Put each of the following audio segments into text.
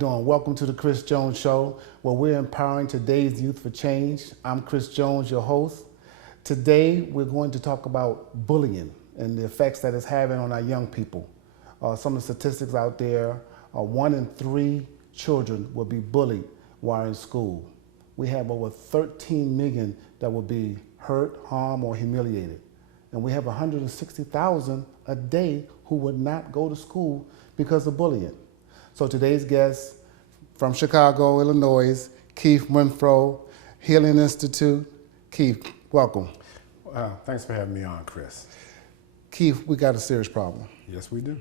doing? Welcome to the Chris Jones Show, where we're empowering today's youth for change. I'm Chris Jones, your host. Today, we're going to talk about bullying and the effects that it's having on our young people. Some of the statistics out there are 1 in 3 children will be bullied while in school. We have over 13 million that will be hurt, harmed, or humiliated. And we have 160,000 a day who would not go to school because of bullying. So today's guest from Chicago, Illinois, Keith Renfroe, Healing Institute. Keith, welcome. Thanks for having me on, Chris. Keith, we got a serious problem. Yes, we do.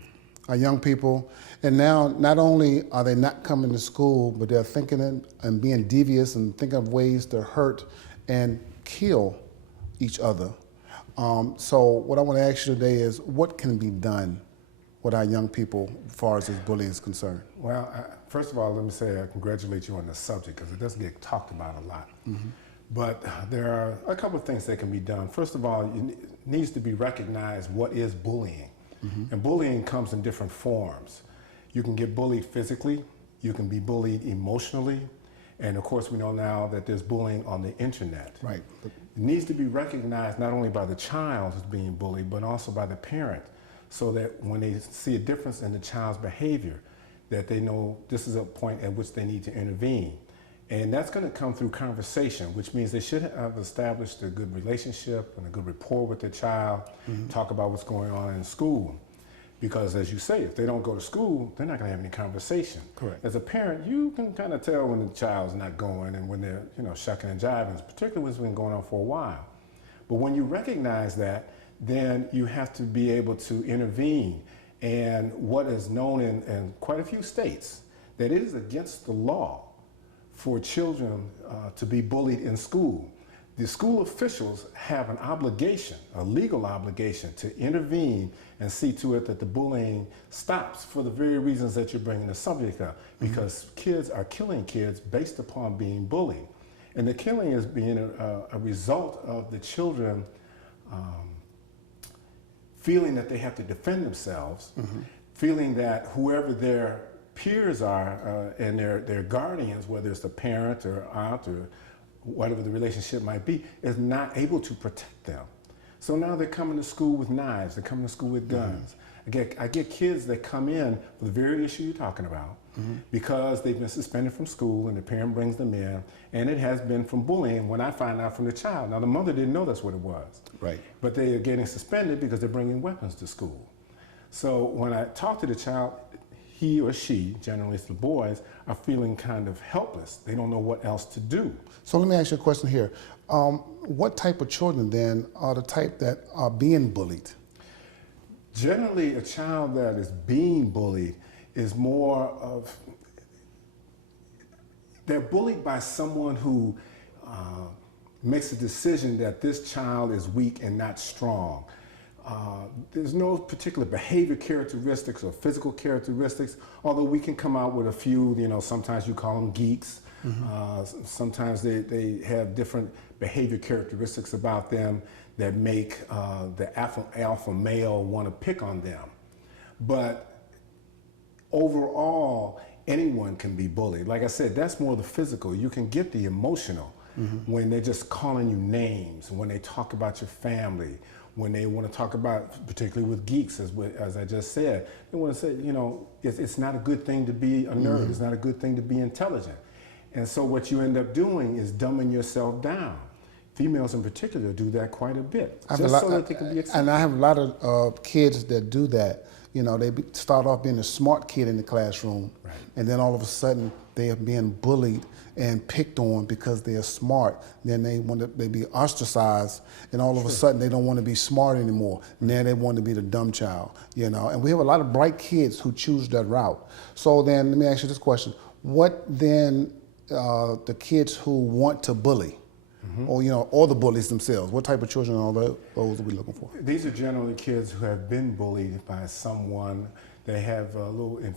Our young people, and now not only are they not coming to school, but they're thinking and being devious and thinking of ways to hurt and kill each other. So what I want to ask you today is, what can be done with our young people as far as this bullying is concerned? Well, first of all, let me say I congratulate you on the subject because it doesn't get talked about a lot. Mm-hmm. But there are a couple of things that can be done. First of all, it needs to be recognized what is bullying. Mm-hmm. And bullying comes in different forms. You can get bullied physically, you can be bullied emotionally, and of course we know now that there's bullying on the internet. Right. It needs to be recognized not only by the child who's being bullied, but also by the parent, so that when they see a difference in the child's behavior, that they know this is a point at which they need to intervene. And that's going to come through conversation, which means they should have established a good relationship and a good rapport with their child, mm-hmm. talk about what's going on in school. Because as you say, if they don't go to school, they're not going to have any conversation. Correct. As a parent, you can kind of tell when the child's not going and when they're, shucking and jiving, particularly when it's been going on for a while. But when you recognize that, then you have to be able to intervene. And what is known in quite a few states, that it is against the law for children to be bullied in school. The school officials have an obligation, a legal obligation, to intervene and see to it that the bullying stops for the very reasons that you're bringing the subject up. Because mm-hmm. kids are killing kids based upon being bullied. And the killing is being a result of the children feeling that they have to defend themselves, mm-hmm. feeling that whoever their peers are and their guardians, whether it's the parent or aunt or whatever the relationship might be, is not able to protect them. So now they're coming to school with knives, they're coming to school with guns. Mm-hmm. I get kids that come in for the very issue you're talking about, mm-hmm. because they've been suspended from school and the parent brings them in, and it has been from bullying when I find out from the child. Now the mother didn't know that's what it was. Right. But they are getting suspended because they're bringing weapons to school. So when I talk to the child, he or she, generally it's the boys, are feeling kind of helpless. They don't know what else to do. So let me ask you a question here. What type of children then are the type that are being bullied? Generally, a child that is being bullied is more of, they're bullied by someone who makes a decision that this child is weak and not strong. There's no particular behavior characteristics or physical characteristics, although we can come out with a few, sometimes you call them geeks. Mm-hmm. Sometimes they have different behavior characteristics about them that make the alpha male want to pick on them. But overall, anyone can be bullied. Like I said, that's more the physical. You can get the emotional, mm-hmm. when they're just calling you names, when they talk about your family, when they want to talk about, particularly with geeks, as I just said, they want to say, it's not a good thing to be a nerd. Mm-hmm. It's not a good thing to be intelligent. And so what you end up doing is dumbing yourself down. Females in particular do that quite a bit, so that they can be accepted. And I have a lot of kids that do that. They start off being a smart kid in the classroom, right. and then all of a sudden they are being bullied and picked on because they are smart. Then they be ostracized, and all of a sudden they don't want to be smart anymore. Now they want to be the dumb child, And we have a lot of bright kids who choose that route. So then let me ask you this question: what then the kids who want to bully? Mm-hmm. Or the bullies themselves. What type of children are those are we looking for? These are generally kids who have been bullied by someone. They have an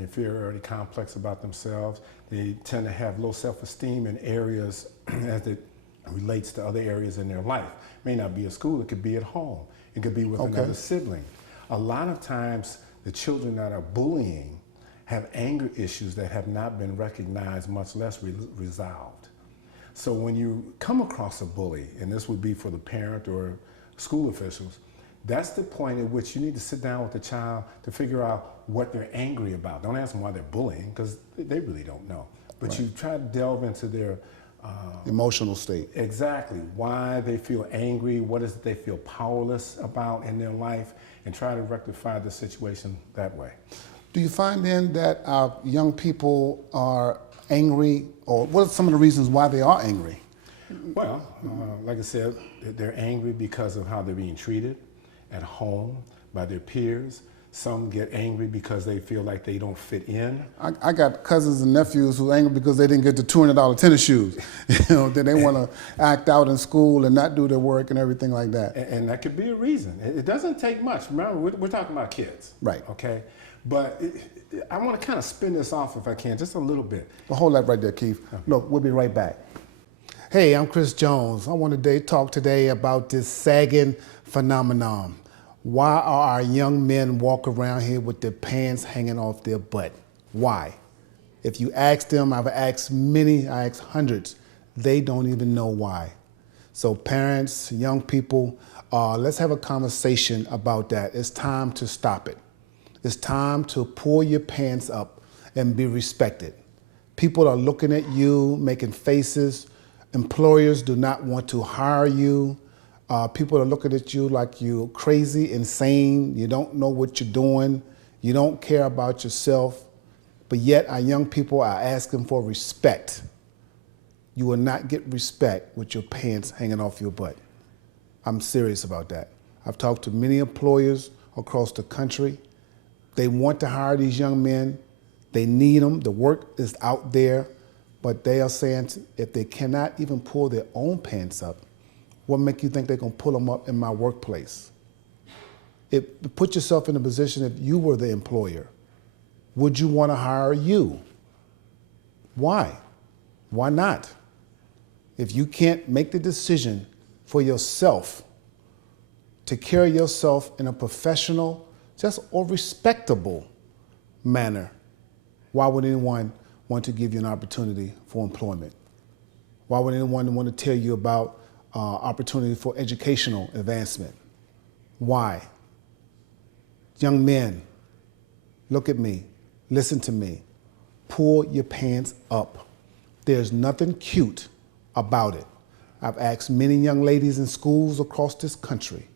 inferiority complex about themselves. They tend to have low self-esteem in areas as it relates to other areas in their life. It may not be at school, it could be at home. It could be with another sibling. A lot of times the children that are bullying have anger issues that have not been recognized, much less resolved. So when you come across a bully, and this would be for the parent or school officials, that's the point at which you need to sit down with the child to figure out what they're angry about. Don't ask them why they're bullying, because they really don't know. But Right. you try to delve into their Emotional state. exactly why they feel angry, what is it they feel powerless about in their life, and try to rectify the situation that way. Do you find then that our young people are angry, or what are some of the reasons why they are angry? Well, like I said, they're angry because of how they're being treated at home by their peers. Some get angry because they feel like they don't fit in. I got cousins and nephews who are angry because they didn't get the $200 tennis shoes. That they want to act out in school and not do their work and everything like that. And that could be a reason. It doesn't take much. Remember, we're talking about kids. Right. Okay? But I want to kind of spin this off, if I can, just a little bit. Well, hold that right there, Keith. Look, we'll be right back. Hey, I'm Chris Jones. I want to talk today about this sagging phenomenon. Why are our young men walk around here with their pants hanging off their butt? Why? If you ask them, I've asked many, I asked hundreds, they don't even know why. So parents, young people, let's have a conversation about that. It's time to stop it. It's time to pull your pants up and be respected. People are looking at you, making faces. Employers do not want to hire you. People are looking at you like you're crazy, insane. You don't know what you're doing. You don't care about yourself. But yet our young people are asking for respect. You will not get respect with your pants hanging off your butt. I'm serious about that. I've talked to many employers across the country. They want to hire these young men. They need them. The work is out there. But they are saying if they cannot even pull their own pants up, what make you think they're going to pull them up in my workplace? Put yourself in a position if you were the employer. Would you want to hire you? Why? Why not? If you can't make the decision for yourself to carry yourself in a professional, just or respectable manner, why would anyone want to give you an opportunity for employment? Why would anyone want to tell you about opportunity for educational advancement? Why? Young men, look at me, listen to me. Pull your pants up. There's nothing cute about it. I've asked many young ladies in schools across this country,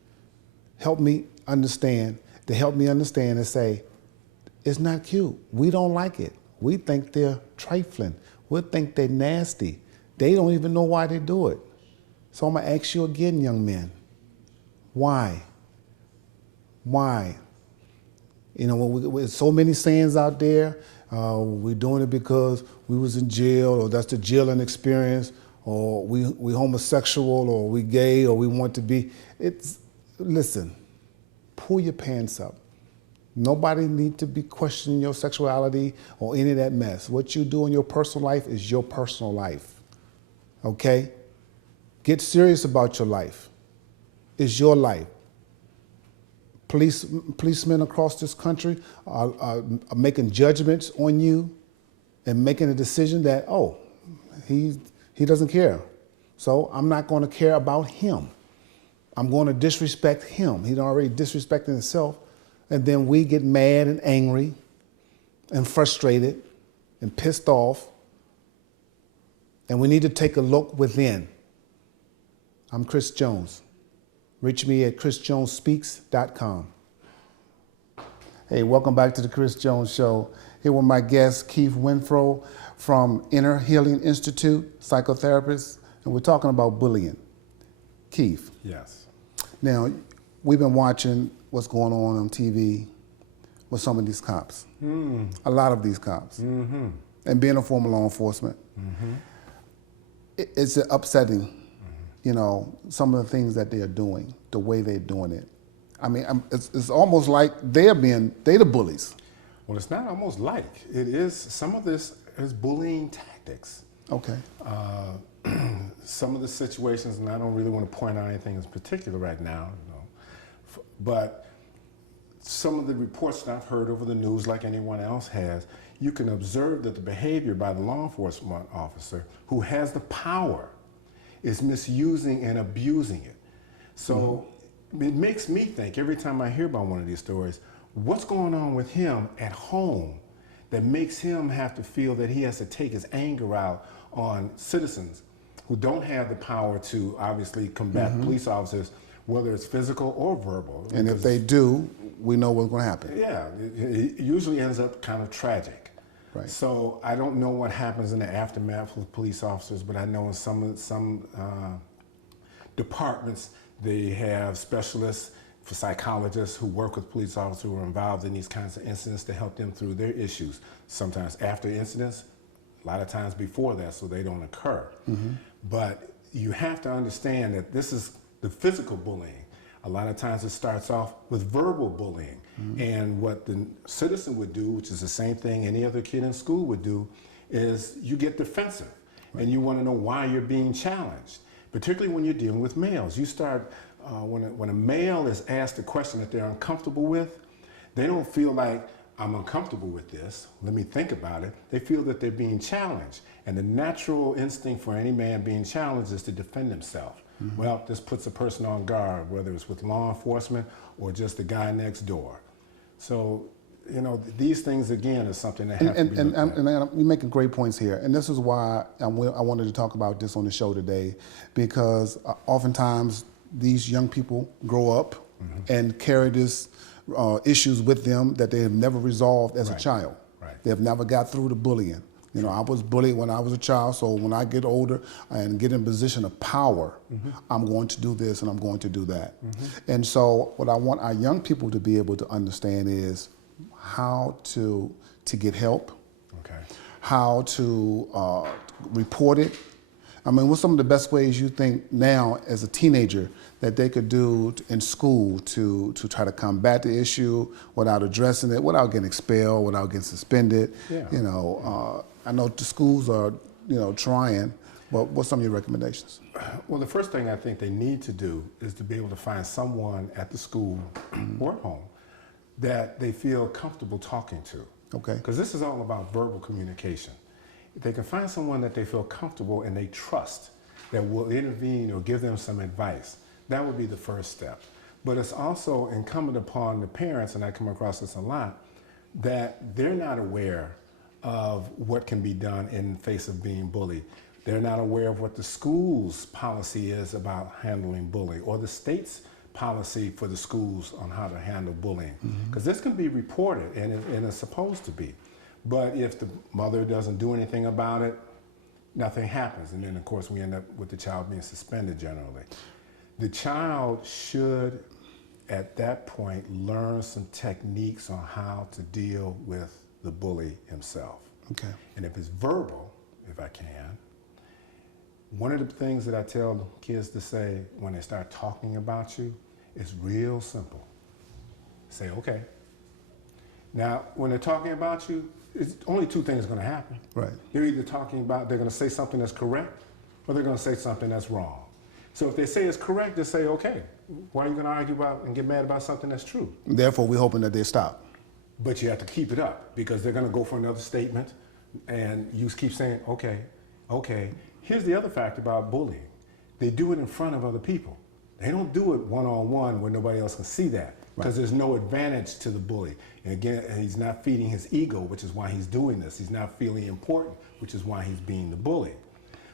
help me understand and say, it's not cute. We don't like it. We think they're trifling. We think they're nasty. They don't even know why they do it. So I'm gonna ask you again, young men, why? Why? You know, with so many sayings out there, we're doing it because we was in jail, or that's the jailing experience, or we homosexual, or we gay, or we want to be. Listen, pull your pants up. Nobody needs to be questioning your sexuality or any of that mess. What you do in your personal life is your personal life, okay? Get serious about your life. It's your life. Policemen across this country are making judgments on you and making a decision that, oh, he doesn't care. So I'm not going to care about him. I'm going to disrespect him. He's already disrespecting himself. And then we get mad and angry and frustrated and pissed off. And we need to take a look within. I'm Chris Jones. Reach me at chrisjonesspeaks.com. Hey, welcome back to the Chris Jones Show. Here with my guest, Keith Renfroe from Inner Healing Institute, psychotherapist, and we're talking about bullying. Keith. Yes. Now, we've been watching what's going on TV with some of these cops. A lot of these cops. Mm-hmm. And being a former law enforcement, it's upsetting. You know, some of the things that they are doing, the way they're doing it. I mean, it's almost like they're the bullies. Well, it's not almost like. It is, some of this is bullying tactics. Okay. Some of the situations, and I don't really want to point out anything in particular right now, you know, but some of the reports that I've heard over the news, like anyone else has, you can observe that the behavior by the law enforcement officer who has the power is misusing and abusing it. So it makes me think every time I hear about one of these stories, what's going on with him at home that makes him have to feel that he has to take his anger out on citizens who don't have the power to obviously combat police officers, whether it's physical or verbal. And if they do, we know what's going to happen. Yeah, it usually ends up kind of tragic. Right. So I don't know what happens in the aftermath with police officers, but I know in some departments they have specialists, for psychologists who work with police officers who are involved in these kinds of incidents to help them through their issues. Sometimes after incidents, a lot of times before that, so they don't occur. But you have to understand that this is the physical bullying. A lot of times it starts off with verbal bullying. And what the citizen would do, which is the same thing any other kid in school would do, is you get defensive. And you want to know why you're being challenged, particularly when you're dealing with males. You start, when a male is asked a question that they're uncomfortable with, they don't feel like, I'm uncomfortable with this, let me think about it. They feel that they're being challenged. And the natural instinct for any man being challenged is to defend himself. Well, this puts a person on guard, whether it's with law enforcement or just the guy next door. So, you know, these things, again, is something that has to be looked at. And you're making great points here. And this is why I wanted to talk about this on the show today, because oftentimes these young people grow up and carry this issues with them that they have never resolved as a child. They have never got through the bullying. You know, I was bullied when I was a child, so when I get older and get in a position of power, I'm going to do this and I'm going to do that. And so what I want our young people to be able to understand is how to get help, how to report it. I mean, what's some of the best ways you think now as a teenager that they could do in school to try to combat the issue without addressing it, without getting expelled, without getting suspended? You know, I know the schools are, you know, trying, but what's some of your recommendations? Well, the first thing I think they need to do is to be able to find someone at the school or home that they feel comfortable talking to. Because this is all about verbal communication. If they can find someone that they feel comfortable and they trust that will intervene or give them some advice, that would be the first step. But it's also incumbent upon the parents, and I come across this a lot, that they're not aware of what can be done in the face of being bullied. They're not aware of what the school's policy is about handling bullying, or the state's policy for the schools on how to handle bullying. Because this can be reported, and it's supposed to be. But if the mother doesn't do anything about it, nothing happens. And then, of course, we end up with the child being suspended generally. The child should, at that point, learn some techniques on how to deal with the bully himself. And if it's verbal, if I can, one of the things that I tell kids to say when they start talking about you is real simple. Say, okay. Now, when they're talking about you, it's only two things going to happen. They're either they're going to say something that's correct, or they're going to say something that's wrong. So if they say it's correct, just say, okay, why are you going to argue about and get mad about something that's true? Therefore, we're hoping that they stop. But you have to keep it up, because they're going to go for another statement, and you keep saying, okay, okay. Here's the other fact about bullying. They do it in front of other people. They don't do it one-on-one where nobody else can see that, because there's no advantage to the bully. And again, he's not feeding his ego, which is why he's doing this. He's not feeling important, which is why he's being the bully.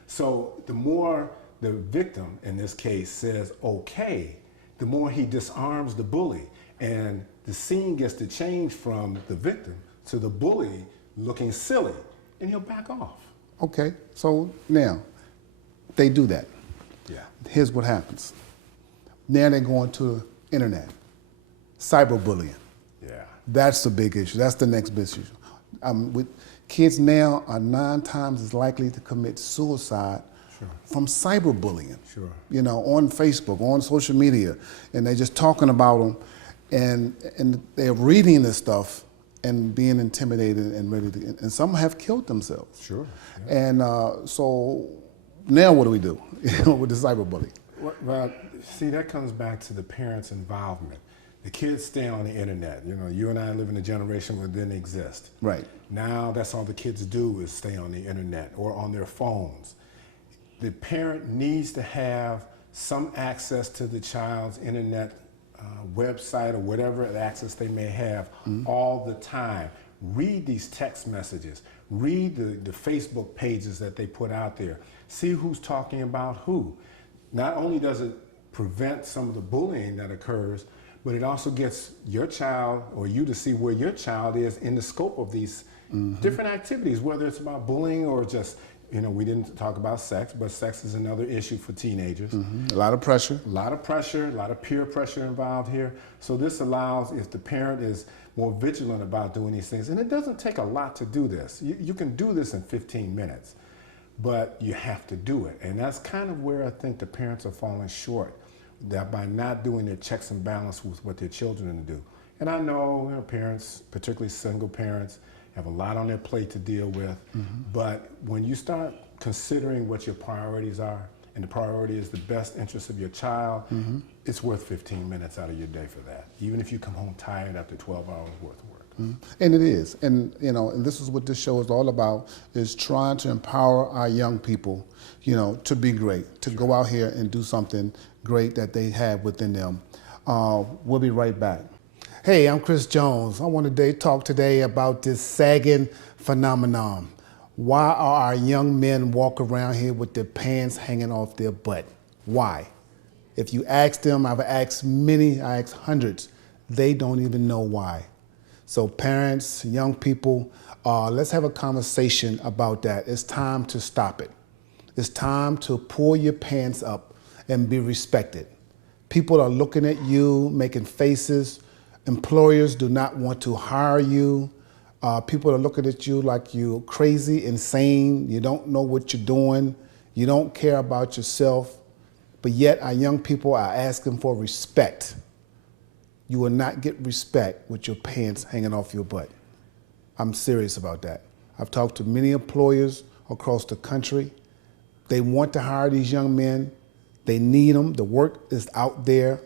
So the more the victim, in this case, says okay, the more he disarms the bully. And the scene gets to change from the victim to the bully looking silly, and he'll back off. Okay, so now they do that. Here's what happens. Now they're going to the internet. Cyberbullying. That's the big issue. That's the next big issue. With kids now are 9 times as likely to commit suicide from cyberbullying. You know, on Facebook, on social media, and they're just talking about them, and they're reading this stuff and being intimidated and ready to, and some have killed themselves. And so now what do we do with the cyberbullying? Well, see, that comes back to the parents' involvement. The kids stay on the internet. You know, you and I live in a generation where it didn't exist. Right. Now that's all the kids do is stay on the internet or on their phones. The parent needs to have some access to the child's internet website or whatever access they may have all the time. Read these text messages. Read the Facebook pages that they put out there. See who's talking about who. Not only does it prevent some of the bullying that occurs, but it also gets your child or you to see where your child is in the scope of these different activities, whether it's about bullying or just, you know, we didn't talk about sex, but sex is another issue for teenagers. A lot of pressure. A lot of pressure, a lot of peer pressure involved here. So this allows, if the parent is more vigilant about doing these things, and it doesn't take a lot to do this. You can do this in 15 minutes, but you have to do it. And that's kind of where I think the parents are falling short, that by not doing their checks and balance with what their children do. And I know, you know, parents, particularly single parents, have a lot on their plate to deal with, but when you start considering what your priorities are, and the priority is the best interest of your child, it's worth 15 minutes out of your day for that, even if you come home tired after 12 hours worth of work. And it is, and you know, and this is what this show is all about, is trying to empower our young people, you know, to be great, to go out here and do something great that they have within them. We'll be right back. Hey, I'm Chris Jones. I want to talk today about this sagging phenomenon. Why are our young men walk around here with their pants hanging off their butt? Why? If you ask them, I've asked many, I asked hundreds, they don't even know why. So parents, young people, let's have a conversation about that. It's time to stop it. It's time to pull your pants up and be respected. People are looking at you, making faces. Employers do not want to hire you. People are looking at you like you're crazy, insane. You don't know what you're doing. You don't care about yourself. But yet our young people are asking for respect. You will not get respect with your pants hanging off your butt. I'm serious about that. I've talked to many employers across the country. They want to hire these young men. They need them. The work is out there.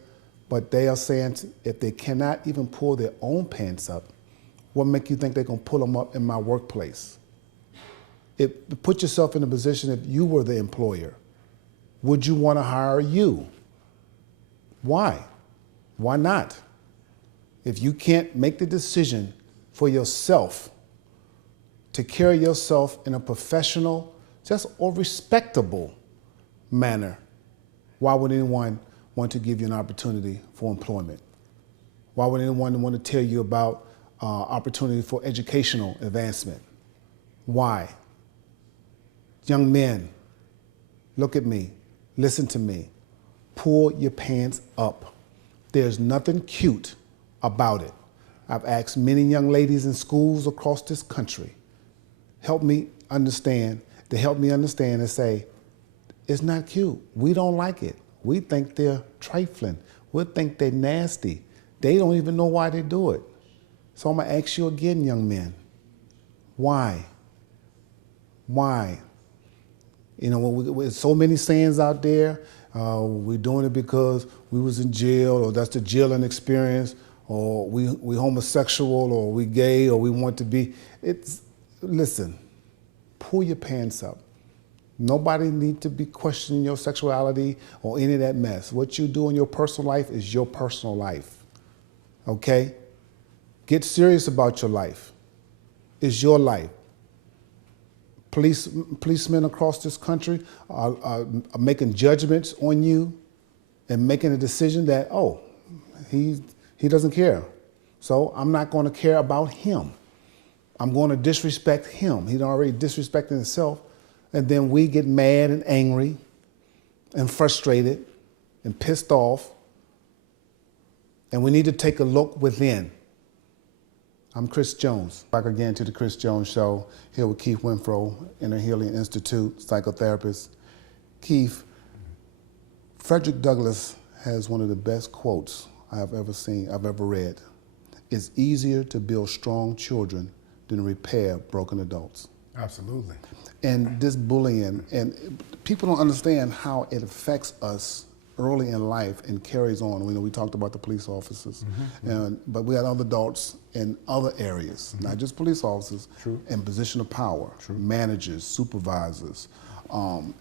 But they are saying if they cannot even pull their own pants up, what make you think they're going to pull them up in my workplace? Put yourself in a position if you were the employer. Would you want to hire you? Why? Why not? If you can't make the decision for yourself to carry yourself in a professional, just or respectable manner, why would anyone want to give you an opportunity for employment? Why would anyone want to tell you about opportunity for educational advancement? Why? Young men, look at me, listen to me. Pull your pants up. There's nothing cute about it. I've asked many young ladies in schools across this country, help me understand and say, it's not cute. We don't like it. We think they're trifling. We think they're nasty. They don't even know why they do it. So I'm gonna ask you again, young men, why? Why? You know, with so many sayings out there, we're doing it because we was in jail, or that's the jailing experience, or we homosexual, or we gay, or we want to be. Listen, pull your pants up. Nobody needs to be questioning your sexuality or any of that mess. What you do in your personal life is your personal life, okay? Get serious about your life. It's your life. Policemen across this country are making judgments on you and making a decision that, oh, he doesn't care. So I'm not going to care about him. I'm going to disrespect him. He's already disrespecting himself. And then we get mad and angry and frustrated and pissed off. And we need to take a look within. I'm Chris Jones. Back again to the Chris Jones Show, here with Keith Renfroe, Inner Healing Institute, psychotherapist. Keith, Frederick Douglass has one of the best quotes I've ever read. It's easier to build strong children than to repair broken adults. Absolutely. And this bullying, and people don't understand how it affects us early in life and carries on. We talked about the police officers, but we had other adults in other areas, not just police officers, in position of power, managers, supervisors. And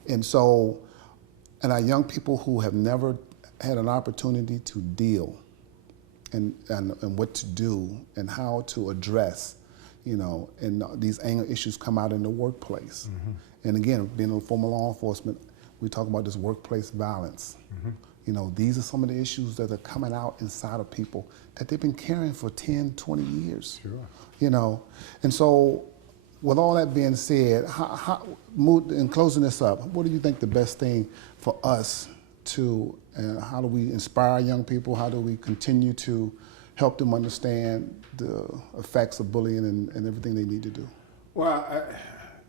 our young people who have never had an opportunity to deal and what to do and how to address, and these anger issues come out in the workplace. And again, being a former law enforcement, we talk about this workplace violence. These are some of the issues that are coming out inside of people that they've been carrying for 10, 20 years. And so with all that being said, in closing this up, what do you think the best thing for us to, how do we inspire young people? How do we continue to help them understand the effects of bullying and everything they need to do? Well,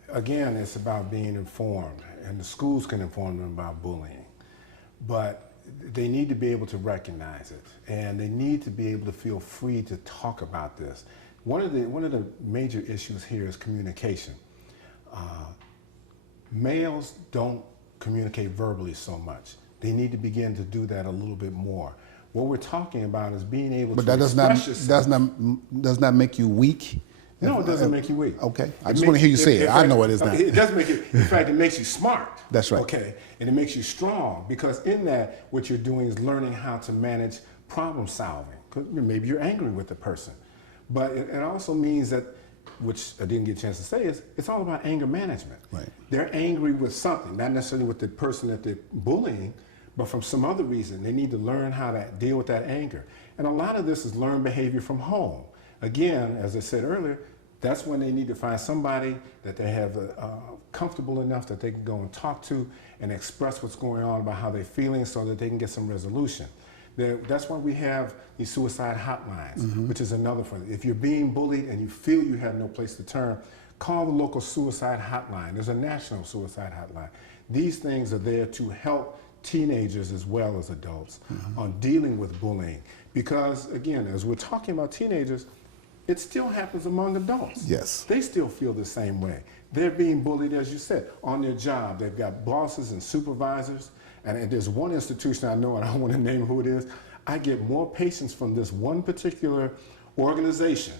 again, it's about being informed, and the schools can inform them about bullying, but they need to be able to recognize it, and they need to be able to feel free to talk about this. One of the major issues here is communication. Males don't communicate verbally so much. They need to begin to do that a little bit more. What we're talking about is being able to express yourself. Does not make you weak? No, it doesn't make you weak. Okay, I just want to hear you say it. I know it is not. It doesn't make you, in fact, it makes you smart. That's right. Okay, and it makes you strong, because in that, what you're doing is learning how to manage problem solving. Because maybe you're angry with the person. But it also means that, which I didn't get a chance to say, is it's all about anger management. Right. They're angry with something, not necessarily with the person that they're bullying, but from some other reason. They need to learn how to deal with that anger. And a lot of this is learned behavior from home. Again, as I said earlier, that's when they need to find somebody that they have comfortable enough that they can go and talk to and express what's going on about how they're feeling so that they can get some resolution. That's why we have these suicide hotlines, which is another one. If you're being bullied and you feel you have no place to turn, call the local suicide hotline. There's a national suicide hotline. These things are there to help teenagers as well as adults on dealing with bullying. Because again, as we're talking about teenagers, it still happens among adults. Yes. They still feel the same way. They're being bullied, as you said, on their job. They've got bosses and supervisors. And there's one institution I know, and I don't want to name who it is. I get more patients from this one particular organization,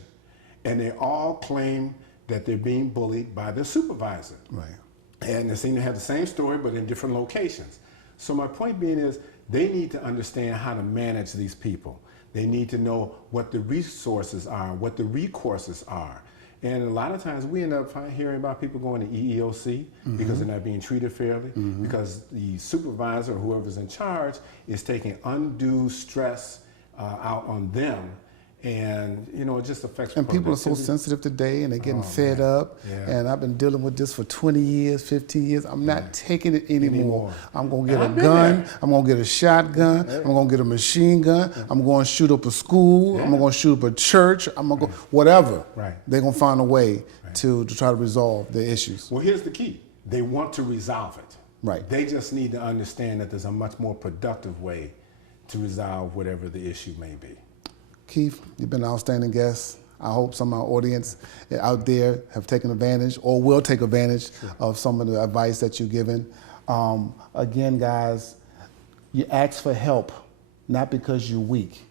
and they all claim that they're being bullied by their supervisor. Right. And they seem to have the same story, but in different locations. So my point being is, they need to understand how to manage these people. They need to know what the resources are, what the recourses are. And a lot of times we end up hearing about people going to EEOC because they're not being treated fairly, because the supervisor or whoever's in charge is taking undue stress out on them. And, it just affects And people are so sensitive today, and they're getting fed up. Yeah. And I've been dealing with this for 20 years, 15 years. I'm not taking it anymore. I'm going to get a gun. I'm going to get a shotgun. I'm going to get a machine gun. I'm going to shoot up a school. I'm going to shoot up a church. I'm going to go, whatever. They're going to find a way to try to resolve the issues. Well, here's the key. They want to resolve it. Right. They just need to understand that there's a much more productive way to resolve whatever the issue may be. Keith, you've been an outstanding guest. I hope some of our audience out there have taken advantage or will take advantage of some of the advice that you've given. Again, guys, you ask for help, not because you're weak,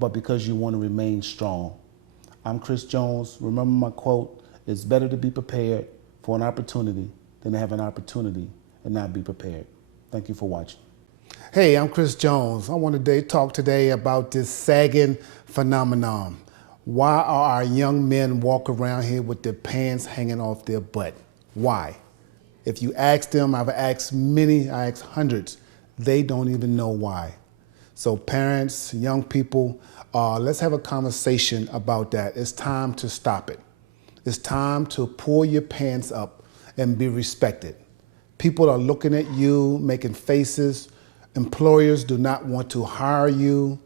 but because you want to remain strong. I'm Chris Jones. Remember my quote, it's better to be prepared for an opportunity than to have an opportunity and not be prepared. Thank you for watching. Hey, I'm Chris Jones. I want to talk today about this sagging phenomenon. Why are our young men walk around here with their pants hanging off their butt? Why? If you ask them, I've asked many, I asked hundreds, they don't even know why. So parents, young people, let's have a conversation about that. It's time to stop it. It's time to pull your pants up and be respected. People are looking at you, making faces. Employers do not want to hire you.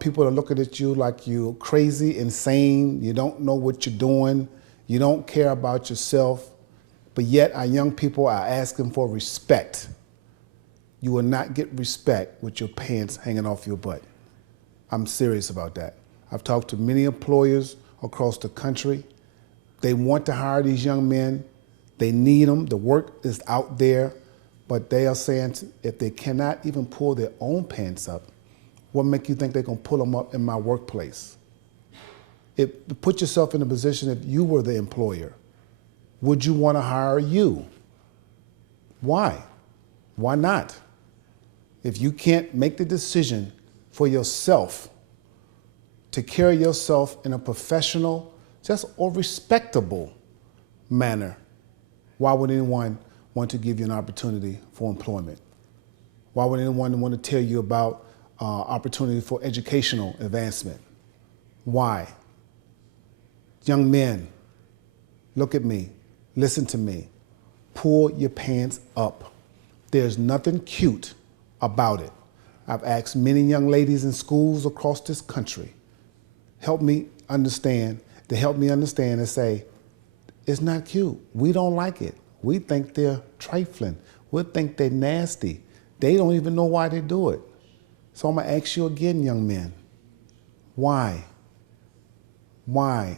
People are looking at you like you're crazy, insane. You don't know what you're doing. You don't care about yourself. But yet our young people are asking for respect. You will not get respect with your pants hanging off your butt. I'm serious about that. I've talked to many employers across the country. They want to hire these young men. They need them. The work is out there. But they are saying if they cannot even pull their own pants up, what make you think they're going to pull them up in my workplace? Put yourself in a position if you were the employer. Would you want to hire you? Why? Why not? If you can't make the decision for yourself to carry yourself in a professional, just or respectable manner, why would anyone want to give you an opportunity for employment? Why would anyone want to tell you about opportunity for educational advancement? Why? Young men, look at me, listen to me. Pull your pants up. There's nothing cute about it. I've asked many young ladies in schools across this country, help me understand and say, it's not cute. We don't like it. We think they're trifling. We think they're nasty. They don't even know why they do it. So I'm gonna ask you again, young men, why? Why?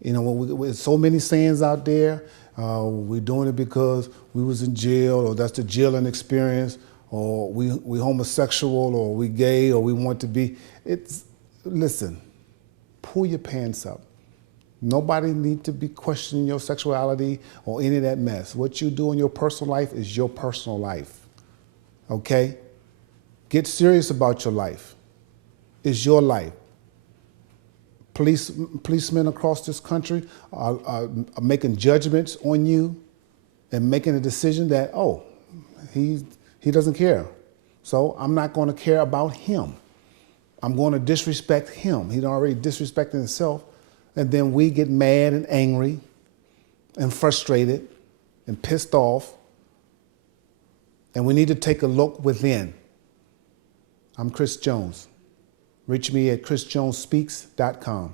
You know, with so many sayings out there, we're doing it because we was in jail, or that's the jailing experience, or we homosexual, or we gay, or we want to be. Listen, pull your pants up. Nobody needs to be questioning your sexuality or any of that mess. What you do in your personal life is your personal life, okay? Get serious about your life. It's your life. Policemen across this country are making judgments on you and making a decision that, oh, he doesn't care. So I'm not going to care about him. I'm going to disrespect him. He's already disrespecting himself. And then we get mad and angry and frustrated and pissed off. And we need to take a look within. I'm Chris Jones. Reach me at chrisjonesspeaks.com.